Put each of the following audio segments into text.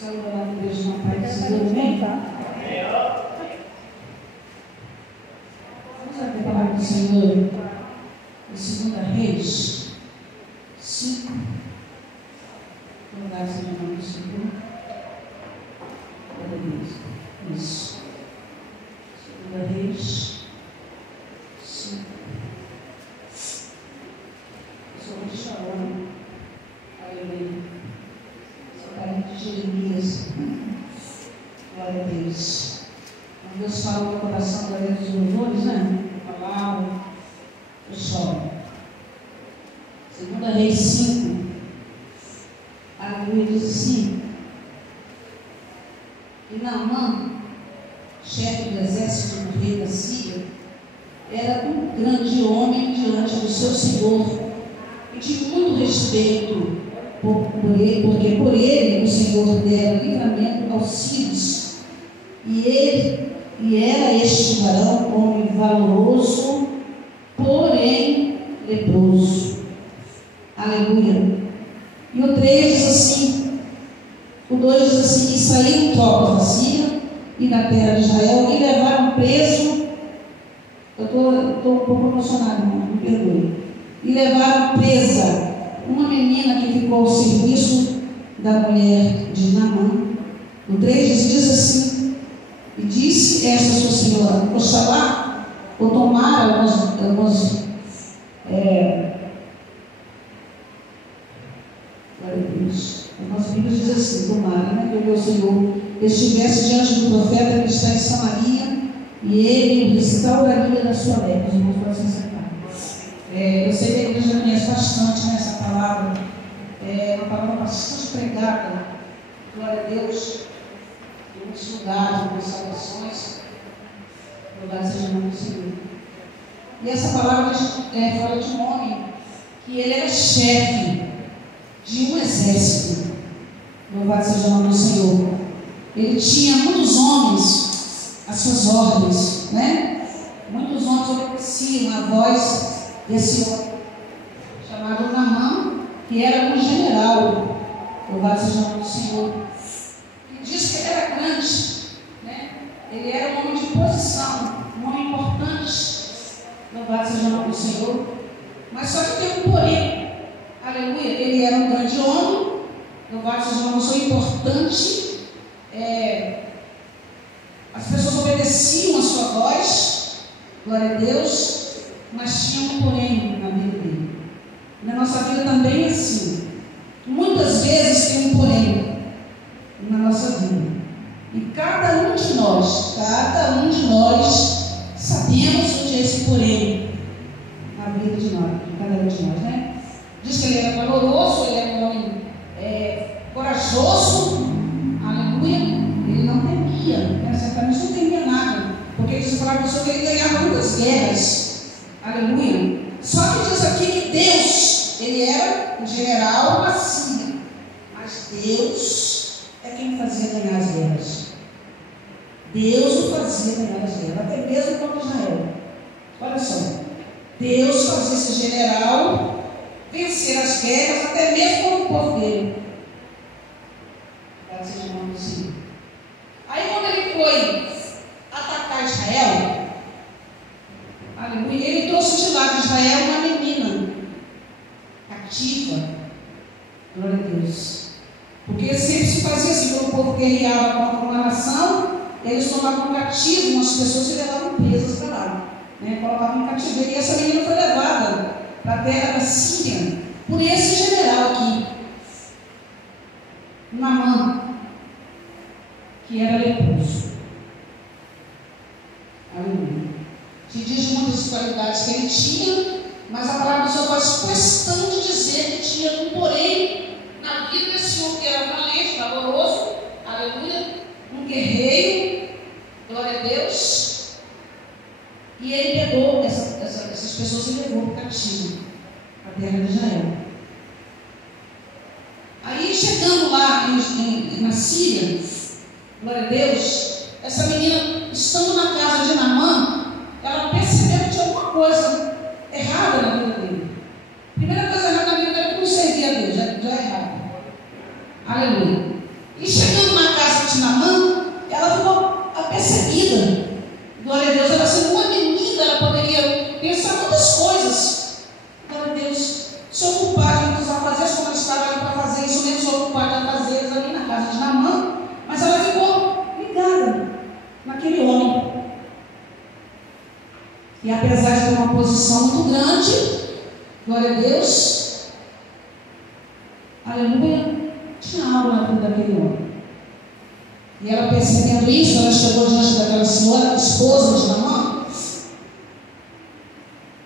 Saúde lá no beijo na paz do Senhor, amém? Vamos abrir a palavra do Senhor em 2 Reis 5. Louvado seja o nome do Senhor. Glória a Deus. Isso. 2 Reis 5. Eu só vou te falando. Aleluia. De Jeremias, glória a Deus. Quando Deus fala no coração da lei dos louvores, né? A palavra, eu choro. 2 Reis 5, aleluia, diz assim: e Naamã, chefe do exército do rei da Síria, era um grande homem diante do seu senhor e de muito respeito. Porque por ele o Senhor dera livramento aos sírios, e era este varão homem valoroso, porém leproso. Aleluia. E o 3 diz assim, o 2 diz assim: e saíram tropas da Síria e da terra de Israel e levaram preso. Eu estou um pouco emocionada, me perdoe. E levaram presa uma menina que ficou ao serviço da mulher de Naamã. O 3 diz assim: e disse esta sua senhora: oxalá, ou tomara algumas As Bíblias dizem assim: tomara, né, que o meu Senhor estivesse diante do profeta que está em Samaria, e ele o restauraria da sua lepra. Os irmãos podem se sentar. Eu sei que a igreja conhece bastante, né, essa palavra. É uma palavra bastante pregada, glória a Deus, em muitos lugares, em muitas salvações. Louvado seja o nome do Senhor. E essa palavra fala de um homem que ele era chefe de um exército. Louvado seja o nome do Senhor. Ele tinha muitos homens às suas ordens, né? Muitos homens obedeciam a voz desse homem chamado Naamã, que era um general. Louvado seja o nome do Senhor. E diz que ele era grande, né? Ele era um homem de posição, um homem importante. Louvado seja o nome do Senhor. Mas só que tem um porém. Aleluia. Ele era um grande homem. Louvado seja o nome do Senhor. Importante. As pessoas obedeciam a sua voz. Glória a Deus. Mas tinha um porém na vida dele. Na nossa vida também é assim. Muitas vezes tem um porém na nossa vida. E cada um de nós sabemos onde é esse porém na vida de cada um de nós, né? Diz que ele era valoroso, ele era um homem corajoso, aleluia. Ele não temia, certamente não temia nada, porque diz para a pessoa que ele ganhava muitas guerras, aleluia. Só que diz aqui que Deus, ele era um general na Síria, mas Deus é quem fazia ganhar as guerras. Deus o fazia ganhar as guerras, até mesmo contra Israel. Olha só, Deus fazia esse general vencer as guerras, até mesmo contra o povo dele. Aí quando ele foi atacar Israel, aleluia, ele trouxe de lá de Israel uma menina cativa. Glória a Deus. Porque sempre se fazia assim, quando o povo guerreava contra uma nação, eles tomavam cativo umas pessoas e levavam presas para lá, né? Colocavam em cativeiro. E essa menina foi levada para a terra da Síria por esse general aqui, Naamã, que era leproso. Aleluia. Te diz muitas qualidades que ele tinha, mas a palavra do Senhor faz questão de dizer que tinha um porém na vida desse homem que era valente, valoroso, aleluia, um guerreiro, glória a Deus. E ele pegou essas pessoas e levou para o cativo, para a terra de Israel. Aí chegando lá na Síria, glória a Deus, essa menina, estando na casa de Naamã, ela percebeu que tinha alguma coisa errada na vida dele. Primeira coisa errada na vida dele é que não servia a Deus, já é errado. Aleluia. E chegando exposição muito grande. Glória a Deus. Aleluia. Tinha algo na vida daquele homem. E ela, percebendo isso, ela chegou diante daquela senhora, esposa de Naamã,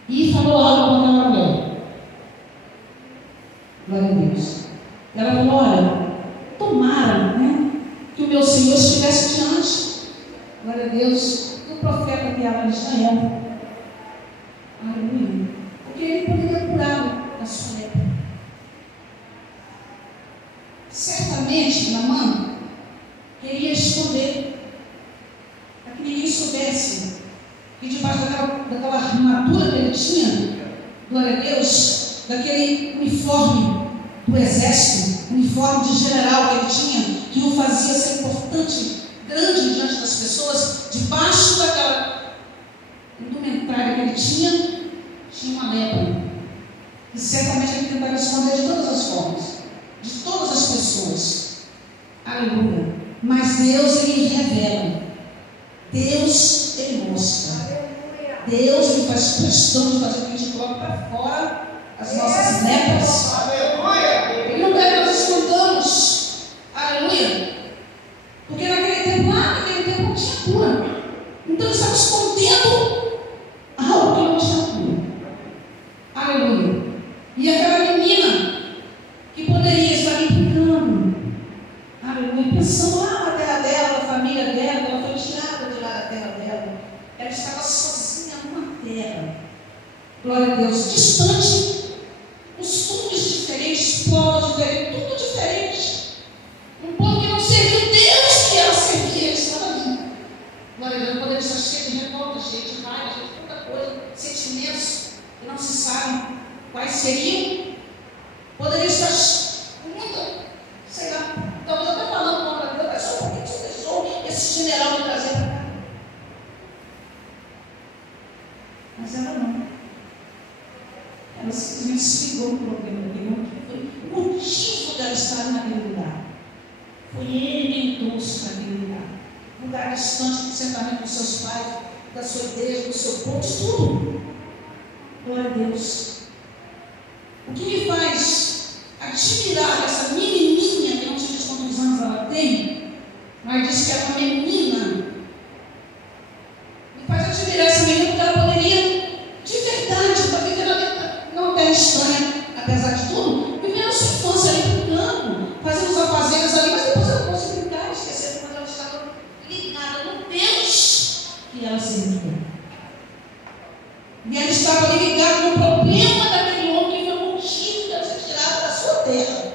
e falou algo com aquela mulher. Glória a Deus. Ela falou: olha, tomara, né, que o meu Senhor estivesse diante, glória a Deus, do profeta que era de Israel. Aleluia. Porque ele poderia curá-lo na sua época. Certamente, Naamã queria esconder, para que ninguém soubesse que debaixo daquela armadura que ele tinha, glória a Deus, daquele uniforme do exército, uniforme de general que ele tinha, que o fazia ser importante, grande diante das pessoas, debaixo daquela indumentária que ele tinha uma lepra. E certamente ele tentava esconder de todas as formas, de todas as pessoas. Aleluia. Mas Deus, ele revela. Deus, ele mostra. Deus, ele faz questão de fazer com que a gente coloque para fora as nossas lepras. Ele não quer que nós escondamos. Aleluia. Porque naquele tempo não tinha cura. Então ele estava escondendo algo que não tinha cura. Aleluia. E aquela menina que poderia estar implicando, aleluia, pensando lá na terra dela, na família dela, ela foi tirada de lá da terra dela. Ela estava sozinha numa terra, glória a Deus, distante, costumes diferentes, povos diferentes, tudo diferente. Um povo que não serviu Deus que ela servia, ele estava ali. Glória a Deus, poderia estar cheio de revolta, cheio de raiva, cheio de tanta coisa, sentimentos que não se sabe quais seriam. Poderia estar muito, sei lá, talvez até falando contra Deus, mas só por que você deixou esse general me trazer para cá? Mas ela não. Ela simplesmente se ligou no problema daquele homem, que foi o motivo dela estar naquele lugar. Foi ele quem trouxe para aquele lugar. Lugar distante do sentamento dos seus pais, da sua igreja, do seu povo, de tudo. Glória a Deus. O que me faz admirar essa menininha, que não sei de quantos anos ela tem, mas diz que é uma menina, me faz admirar essa menina porque ela poderia, de verdade, estar vivendo numa terra estranha, apesar de tudo, vivendo a sua infância ali no campo, fazendo os afazeres ali, mas depois ela fosse brincar, esquecer quando ela estava ligada no Deus que ela servia. E ela estava ali ligada no problema daquele homem que foi o motivo de ela ser tirada da sua terra.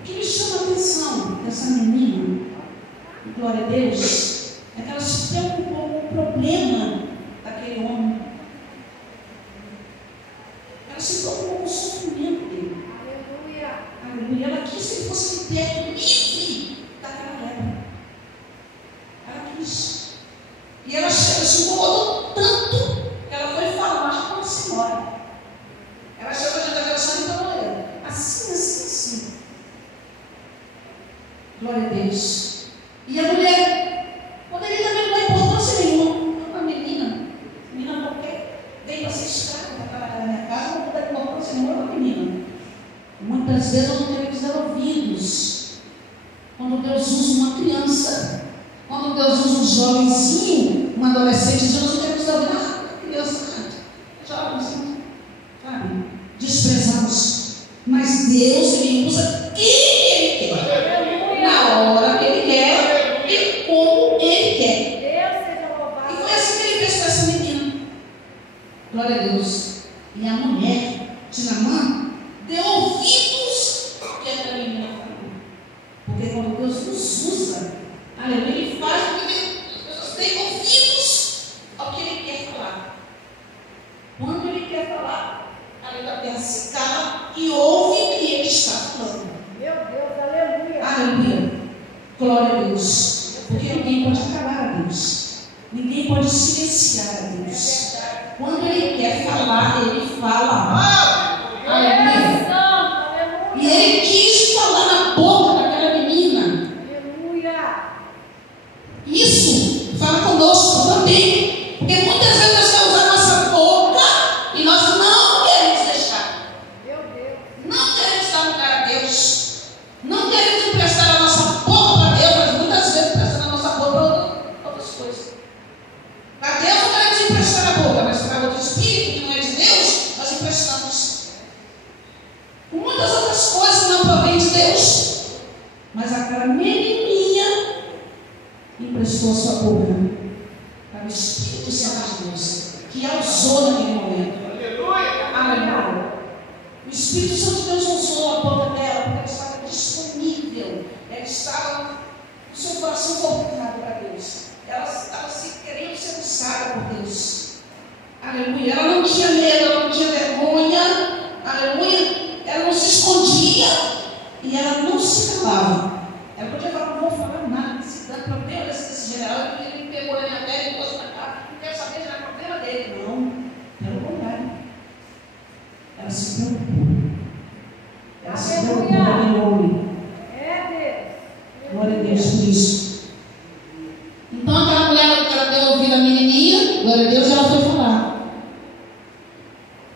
O que me chama a atenção dessa menina, glória a Deus, é que ela se preocupou com o problema daquele homem. Ela se preocupou com o sofrimento dele. Aleluia. Aleluia. Ela quis que ele fosse liberto, livre daquela lepra. Ela quis. E ela se incomodou tanto que ela foi falar com a senhora. Ela chegou diante daquela senhora e falou: olha, assim. Glória a Deus. E a mulher poderia também não dar importância nenhuma. Uma menina qualquer, veio para ser escrava para trabalhar na minha casa, não vou dar importância nenhuma para a menina. Muitas vezes nós não queremos dar ouvidos. Quando Deus usa uma criança, quando Deus usa um jovenzinho, um adolescente, nós não queremos dar ouvidos. Criança, jovenzinho, sabe? Desprezamos. Mas Deus, ele usa quem ele quer, na hora que ele quer e como ele quer. E foi assim que ele fez com essa menina. Glória a Deus. E a mulher de Naamã deu ouvidos ao que aquela menina falou. Porque quando Deus nos usa, aleluia, ele faz com que as pessoas tenham ouvidos ao que ele quer falar. Quando ele quer falar, a terra se cala e ouve o que ele está falando. Meu Deus, aleluia. Aleluia. Glória a Deus. Porque ninguém pode calar a Deus. Ninguém pode silenciar a Deus. Quando ele quer falar, ele fala. Aleluia. E ele quis falar na boca daquela menina. Aleluia. Isso fala conosco também. Porque muitas vezes nós estamos usando manifestou a sua boca para o Espírito Santo de Deus, que a usou naquele momento. Aleluia. O Espírito Santo de Deus usou a boca dela porque ela estava disponível, ela estava com o seu coração voltado para Deus, ela estava querendo ser usada por Deus. Aleluia. Ela não tinha medo, ela não tinha vergonha. Aleluia. Ela não se escondia e ela não se calava. Ela podia falar: não vou falar nada desse problema desse general, ele me pegou na minha terra e trouxe para cá, não quero saber, já é problema dele. Não, pelo contrário. Ela se preocupou. Ela se preocupou com aquele homem. Glória a Deus por isso. Então aquela mulher, ela deu ouvido a menininha, glória a Deus, ela foi falar.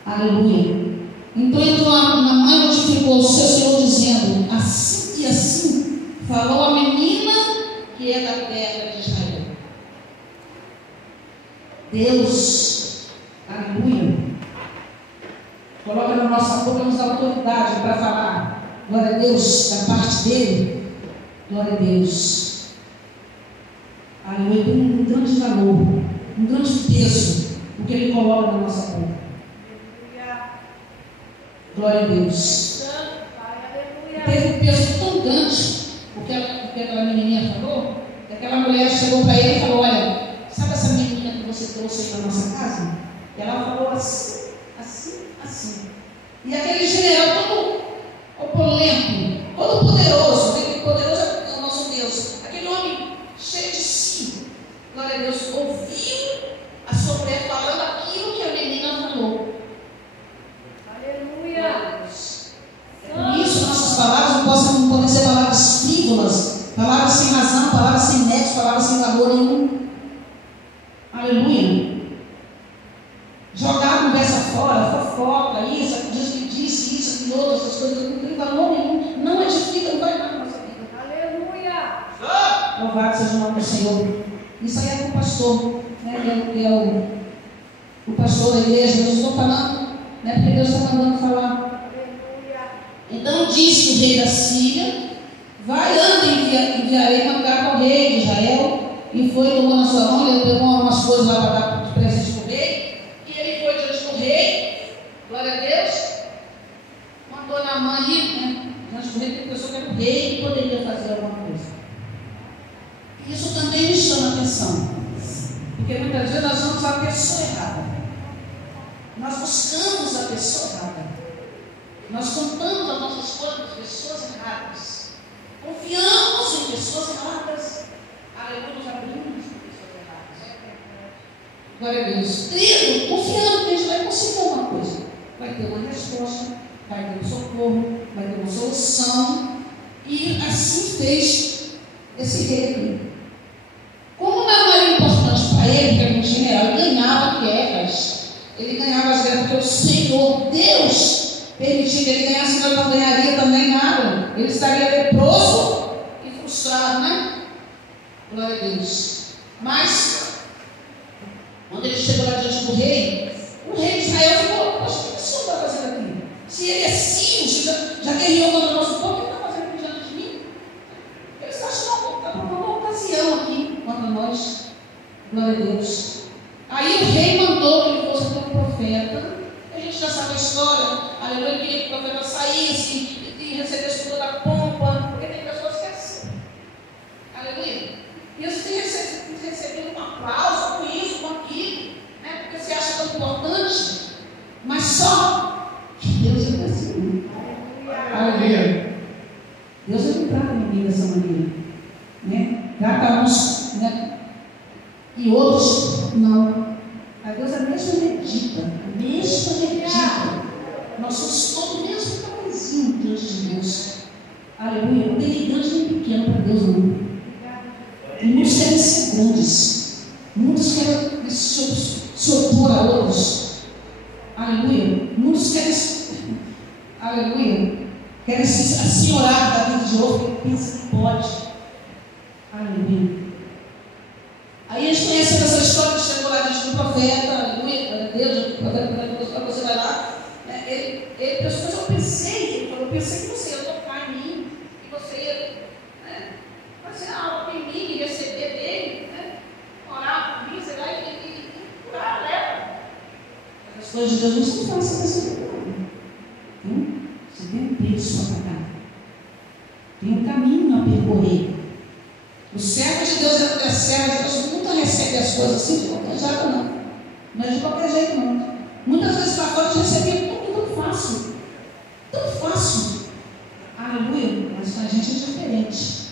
Aleluia. Então entrou a mãe, notificou o seu Senhor, dizendo: assim e assim falou a menina que é da terra de Israel. Deus, aleluia, coloca na nossa boca, nos dá autoridade para falar, glória a Deus, da parte dele, glória a Deus. Aleluia, tem um grande valor, um grande peso, o que ele coloca na nossa boca. Glória a Deus. Teve um peso tão grande, porque aquela menininha falou, que aquela mulher chegou para ele e falou: olha, sabe essa menina que você trouxe aí para nossa casa? E ela falou assim, assim, assim. E aquele general todo opulento, todo poderoso, aquele poderoso é o nosso Deus, aquele homem cheio de si, glória a Deus, ouviu a sua mulher falando aquilo que a menina falou. Por isso, nossas palavras não podem ser palavras frívolas, palavras sem razão, palavras sem nexo, palavras sem valor nenhum. Aleluia. Jogar a conversa fora, fofoca, isso, diz que disse, isso, aquilo, outro, essas coisas, não tem valor nenhum, não edifica, não vai nada na nossa vida. Aleluia. Louvado seja o nome do Senhor. Isso aí é com o pastor, né, que é o pastor da igreja. Eu estou falando, né, porque Deus está mandando falar. Então disse o rei da Síria: vai, anda, enviarei mandar ao rei de Israel. E foi, tomou na sua mão, ele pegou algumas coisas lá para dar de presente para o rei. E ele foi diante do rei, glória a Deus, mandou na mão ali, né, diante do rei, porque pensou que era o rei que poderia fazer alguma coisa. Isso também me chama a atenção, porque muitas vezes nós vamos à pessoa errada, nós buscamos a pessoa errada. Nós contamos as nossas coisas para pessoas erradas. Confiamos em pessoas erradas. Aleluia, nos abrimos para pessoas erradas. Glória a Deus. Crendo, confiando que a gente vai conseguir alguma coisa. Vai ter uma resposta, vai ter um socorro, vai ter uma solução. E assim fez esse rei aqui. Como não era importante para ele, porque em general ele ganhava guerras. Ele ganhava as guerras porque o Senhor, Deus, permitir que ele ganhasse, senão ele não ganharia também nada. Ele estaria leproso e frustrado, né? Glória a Deus. Mas, quando ele chegou lá diante do rei, o rei de Israel falou: poxa, o que o senhor está fazendo aqui? Se ele é sírio, já guerreou contra o nosso povo, o que ele está fazendo aqui diante de mim? Ele está achando que está uma ocasião aqui contra nós. Glória a Deus. Aí o rei mandou que ele fosse até um profeta. A gente já sabe a história. Aleluia, queria que o profeta saísse e recebesse toda a pompa, porque tem pessoas que é assim. Aleluia. E você tem recebido um aplauso com isso, com aquilo, né? Porque você acha tão importante, mas só que Deus é assim. Aleluia. Deus não trata ninguém dessa maneira, né? Trata uns, né? E outros não. A Deus é a mesma medida, a mesma medida. Nós somos todos o mesmo tamanhozinho diante de Deus. Aleluia. Não tem nem grande nem pequeno para Deus, não. E muitos querem ser grandes. Muitos querem se opor a outros. Aleluia. Muitos querem, aleluia, querem se senhorar da vida de outro, porque pensa que pode. Aleluia. Aí eles conheceram essa história, que chegou lá diante do profeta, aleluia, Deus, o profeta, você vai lá. Ele pensou: mas eu pensei que você ia tocar em mim, que você ia, né, fazer algo em mim e receber dele, né? coisas não são fáceis assim, não. Você tem um preço a pagar. Tem um caminho a percorrer. O servo de Deus é servo de Deus, nunca recebe as coisas assim de qualquer jeito, não. Não é de qualquer jeito, não. Muitas vezes para fora a gente recebia tudo tão fácil. Tão fácil. Aleluia. Mas com a gente é diferente.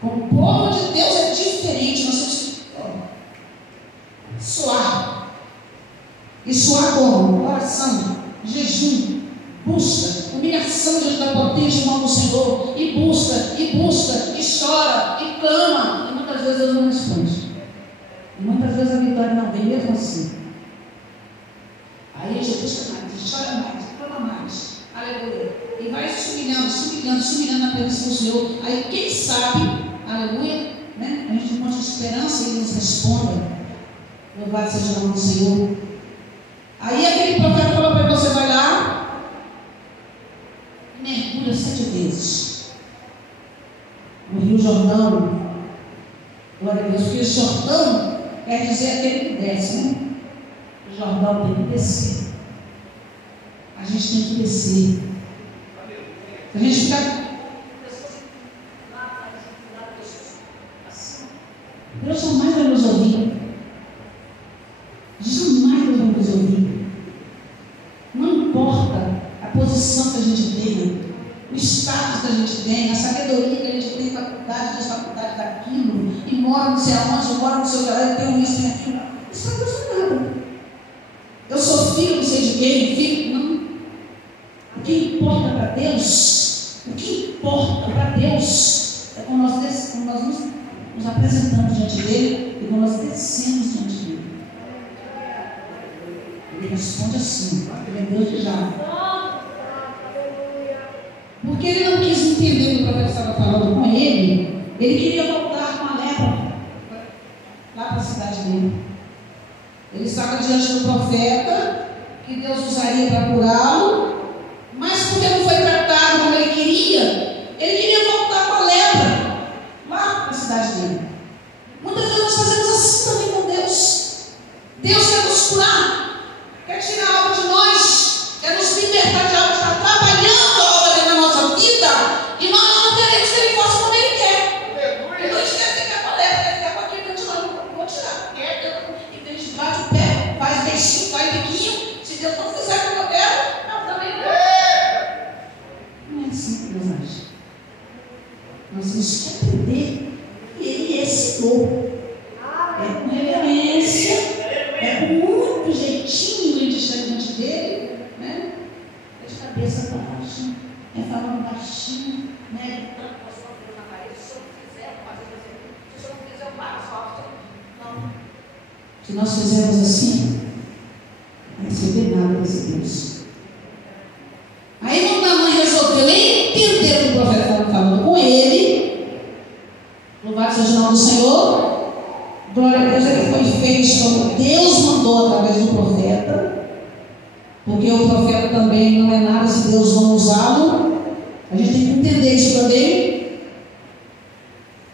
Com o povo de Deus é diferente. Nós temos que suar. E suar como? Oração, jejum, busca, humilhação diante da potência mão do Senhor. E busca, e chora, e clama. E muitas vezes Deus não responde. E muitas vezes a vitória não vem mesmo assim. Aí a gente busca mais, chora mais, clama mais. Aleluia. E vai se humilhando na presença do Senhor. Aí quem sabe, aleluia, né? A gente mostra esperança e Ele nos responda. Louvado seja o nome do Senhor. Aí aquele profeta falou para ele: você vai lá e mergulha 7 vezes no Rio Jordão. Glória a Deus. Porque o Jordão quer dizer aquele que desce, né? O Jordão tem que descer. A gente tem que descer. A gente fica Deus jamais vai nos ouvir. Jamais Deus vai nos ouvir. Não importa a posição que a gente tenha, o status que a gente tem, a sabedoria que a gente tem, faculdade, desfaculdade daquilo, e mora não sei aonde, mora no seu lugar, tem isso, tem aquilo. Isso não é nada. Eu sou filho, não sei de quem, filho, não. O que importa para Deus, é quando nós nos apresentamos diante dele e quando nós descemos diante dele. Ele responde assim, ele é Deus de já. Porque ele não quis entender o que o profeta estava falando com ele, ele queria voltar com a lepra lá para a cidade dele. Ele estava diante do profeta, que Deus usaria para curá-lo, mas porque não foi tratado como ele queria voltar com a lepra lá para a cidade dele. Muitas vezes nós fazemos assim também com Deus. Deus quer nos curar, quer tirar algo de nós, quer nos libertar de algo que está trabalhando a obra dele na nossa vida, e nós não queremos que ele faça como ele quer. Então a gente quer ficar com a lepra, quer ficar com aquilo, não vou tirar, em vez de bate o pé, faz beicinho, faz biquinho. Se Deus não fizer como eu quero, não, também não. Não é assim que Deus age. Nós temos que aprender que Ele ensinou. É com reverência, é com muito jeitinho a gente chega diante dele, né? É de cabeça para baixo, é falando baixinho, né? Gritando com a sua mão na parede. Se eu não fizer, se eu não fizer, eu paro só. Não. Se nós fizermos assim, não vai receber nada desse Deus. Aí quando a mãe resolveu entender o que o profeta estava falando com ele, louvado seja o nome do Senhor, glória a Deus, ele foi feito como Deus mandou através do profeta, porque o profeta também não é nada se Deus não usá-lo. A gente tem que entender isso também.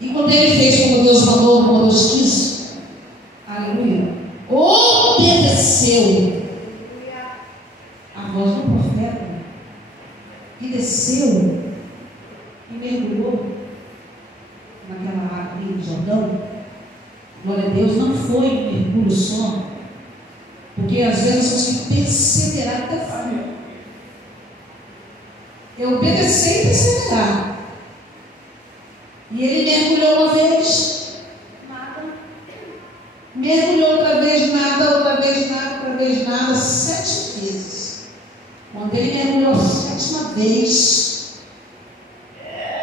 E quando ele fez como Deus mandou, como Deus quis, aleluia, obedeceu a voz do profeta e desceu e mergulhou naquela água do Jordão. Glória a Deus, não foi um mergulho só, porque às vezes nós temos que perseverar até o fim. Eu obedeci e perseverar. E ele mergulhou uma vez, nada. Mergulhou outra vez, nada, outra vez, nada, outra vez, nada, 7 vezes. Quando ele mergulhou a 7ª vez,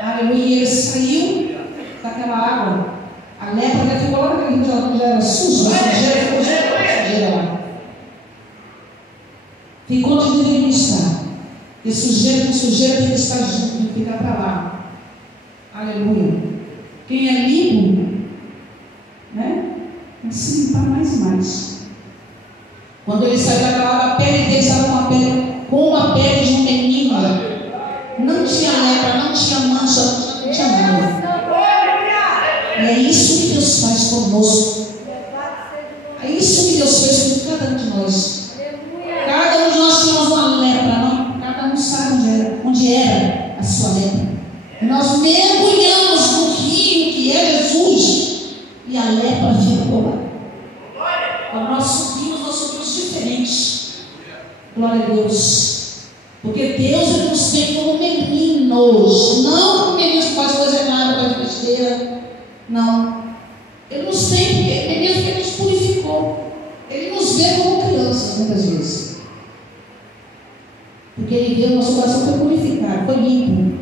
aleluia, ele saiu daquela água. A lepra ficou lá naquele rio Jordão, já era sujeira lá. Ficou onde deveria estar. E sujeira com sujeira tem que estar junto, tem que ficar para lá. Aleluia. Quem é limpo, né? Tem que se limpar mais e mais. Quando ele saiu daquela água, a pele dele estava com a pele de um menino. Não tinha lepra, não tinha mancha, não tinha nada. E é isso que Deus faz conosco. É isso que Deus fez com cada um de nós. Cada Glória a Deus. Porque Deus ele nos tem como meninos, não como meninos que faz coisa errada, faz besteira. Não. Ele nos tem porque meninos que ele nos purificou. Ele nos vê como crianças, muitas vezes. Porque ele vê o nosso coração foi purificado, foi limpo.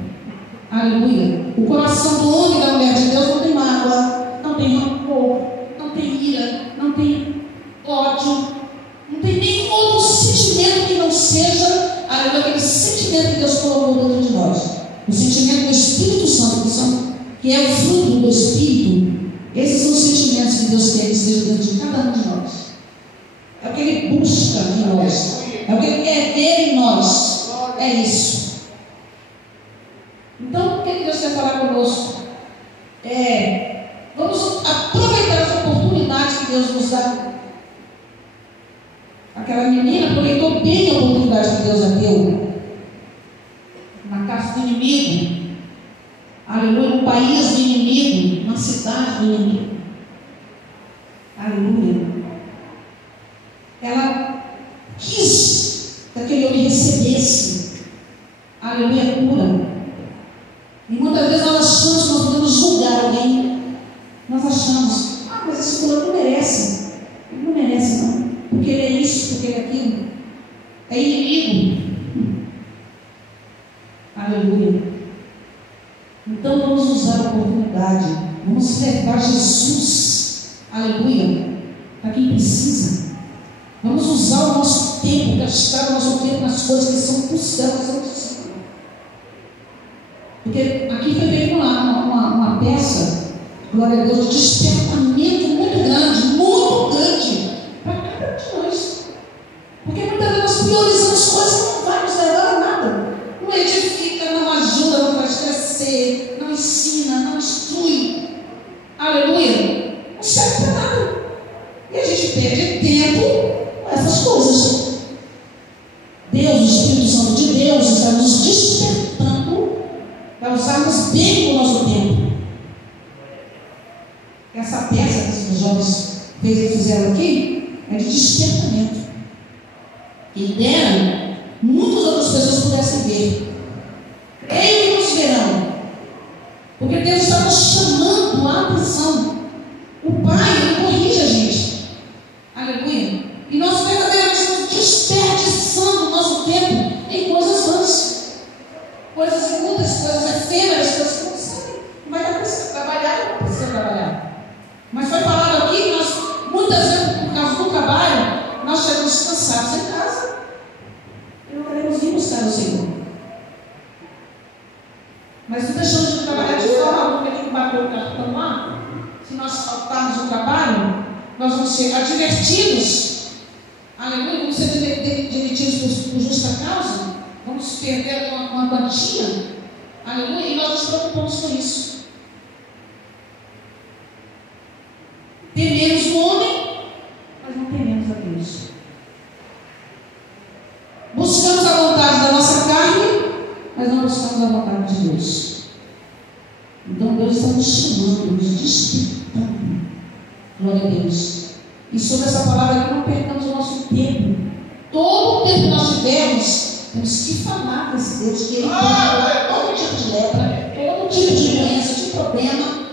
Aleluia. O coração do homem e da mulher de Deus não tem mágoa, não tem rancor, não tem ira, não tem ódio, não tem nenhum outro sentimento que não seja, aleluia, aquele sentimento que Deus colocou dentro de nós. O sentimento do Espírito Santo, que é o fruto do Espírito. Esses são os sentimentos que Deus quer que estejam dentro de cada um de nós. É o que Ele busca em nós. É o que Ele quer ver em nós. É isso. Então, o que Deus quer falar conosco? Vamos aproveitar as oportunidades que Deus nos dá. Aquela menina aproveitou bem a oportunidade que Deus a deu. Na casa do inimigo. Aleluia. No país do inimigo. Na cidade do inimigo. Aleluia. Ela quis que aquele homem recebesse. Aleluia. Cura. E muitas vezes nós achamos que nós podemos julgar alguém. Nós achamos, mas esse fulano não merece. Ele não merece, não. Porque ele é isso, porque ele é aquilo. É inimigo. Aleluia. Então vamos usar a oportunidade. Vamos levar Jesus. Aleluia. Para quem precisa. Vamos usar o nosso tempo, gastar o nosso tempo nas coisas que são possíveis, que são possíveis. Porque aqui foi feita uma peça, glória a Deus, de despertamento muito grande para cada um de nós. Porque muitas vezes nós priorizamos coisas que não vai nos levar a nada. Não edifica, não ajuda, não faz crescer, não ensina, não instrui. Aleluia. Não serve para nada. E a gente perde tempo com essas coisas. Deus, o Espírito Santo de Deus, está nos despertando para usarmos bem o nosso tempo. Essa peça que os jovens fizeram aqui é de despertamento. Quem dera, muitas outras pessoas pudessem ver. Creio que nos verão. Porque Deus está nos chamando a atenção. O Pai, Ele corrige a gente. Aleluia. E nós verdadeiramente estamos desperdiçando o nosso tempo em coisas vãs. Coisas inúteis, coisas efêmeras, coisas que não sabem. Não vai dar para trabalhar, não precisa trabalhar. Mas foi falado aqui que nós, muitas vezes, por causa do trabalho, nós chegamos cansados em casa e não queremos ir buscar o Senhor. Mas não deixamos de trabalhar de forma alguma, tem que bater o cartão lá. Se nós faltarmos o trabalho, nós vamos ser advertidos. Aleluia, vamos ser demitidos por justa causa. Vamos perder uma quantia. Aleluia, e nós nos preocupamos com isso. Tememos o homem, mas não tememos a Deus. Buscamos a vontade da nossa carne, mas não buscamos a vontade de Deus. Então Deus está nos chamando, nos despertando. Glória a Deus. E sobre essa palavra, não percamos o nosso tempo. Todo o tempo que nós tivermos, temos que falar com esse Deus, que Ele pode curar todo tipo de lepra, todo tipo de doença, de problema.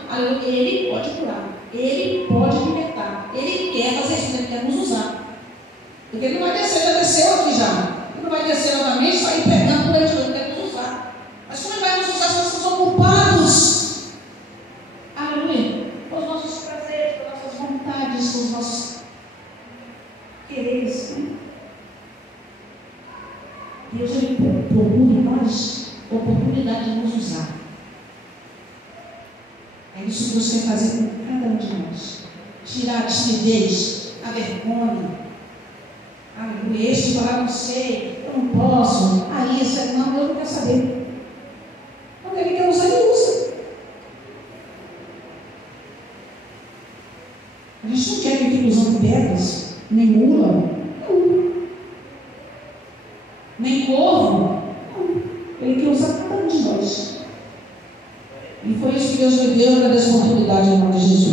Ele pode curar, Ele pode libertar, Ele quer fazer isso, Ele quer nos usar. Porque Ele não vai descer, já desceu aqui já. Ele não vai descer novamente, sair pegando por Ele, Ele quer nos usar. Mas como Ele vai nos usar se nós estamos ocupados? Aleluia. Com os nossos prazeres, com as nossas vontades, com os nossos quereres. Deus, Ele procura em nós a oportunidade de nos usar. É isso que Deus quer fazer com cada um de nós. Tirar a timidez, a vergonha. Aleluia. Este falar, não sei, eu não posso. Isso, não, Deus não quer saber. Quando Ele quer usar, Ele usa. A gente não quer que fique usando pedras, nem mula, não. Nem corvo, não. Ele quer usar cada um de nós. E foi isso que Deus me deu, na oportunidade em nome de Jesus.